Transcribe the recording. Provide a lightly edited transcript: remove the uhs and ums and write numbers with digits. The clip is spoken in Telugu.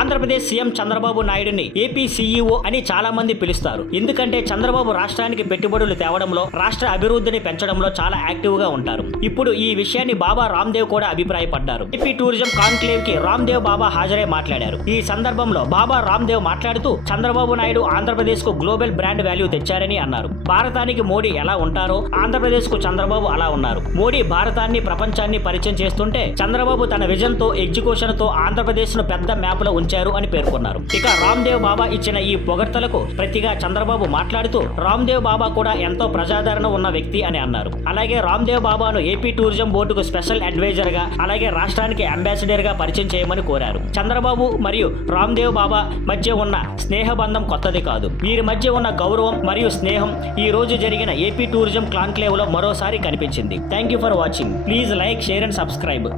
Andhra Pradesh CM Chandrababu నాయుడుని AP CEO అని చాలా మంది పిలుస్తారు. ఎందుకంటే చంద్రబాబు రాష్ట్రానికి పెట్టుబడులు తేవడంలో, రాష్ట్ర అభివృద్ధిని పెంచడంలో చాలా యాక్టివ్ గా ఉంటారు. ఇప్పుడు ఈ విషయాన్ని బాబా రామ్దేవ్ కూడా అభిప్రాయపడ్డారు. ఏపీ టూరిజం కాన్క్లేవ్ కి రామ్దేవ్ బాబా హాజరై మాట్లాడారు. ఈ సందర్భంలో బాబా రామ్దేవ్ మాట్లాడుతూ చంద్రబాబు నాయుడు ఆంధ్రప్రదేశ్ కు గ్లోబల్ బ్రాండ్ వాల్యూ తెచ్చారని అన్నారు. భారతానికి మోడీ ఎలా ఉంటారో ఆంధ్రప్రదేశ్ కు చంద్రబాబు అలా ఉన్నారు. మోడీ భారతాన్ని, ప్రపంచాన్ని పరిచయం చేస్తుంటే చంద్రబాబు తన విజన్ తో, ఎగ్జిక్యూషన్ తో ఆంధ్రప్రదేశ్ ను పెద్ద మ్యాప్ లో ఉంచారు అని పేర్కొన్నారు. ఇక రామ్దేవ్ బాబా ఇచ్చిన ఈ పొగడ్తలకు ప్రతిగా చంద్రబాబు మాట్లాడుతూ రామ్దేవ్ బాబా కూడా ఎంతో ప్రజాదరణ ఉన్న వ్యక్తి అని అన్నారు. అలాగే రామ్దేవ్ బాబాను ఏపీ టూరిజం బోర్డుకు స్పెషల్ అడ్వైజర్ గా, అలాగే రాష్ట్రానికి అంబాసిడర్ గా పరిచయం చేయమని కోరారు. చంద్రబాబు మరియు రామ్దేవ్ బాబా మధ్య ఉన్న స్నేహబంధం కొత్తది కాదు. వీరి మధ్య ఉన్న గౌరవం మరియు స్నేహం ఈ రోజు జరిగిన ఏపీ టూరిజం కాన్క్లేవ్ లో మరోసారి కనిపించింది. Thank you for watching. Please like, share and subscribe.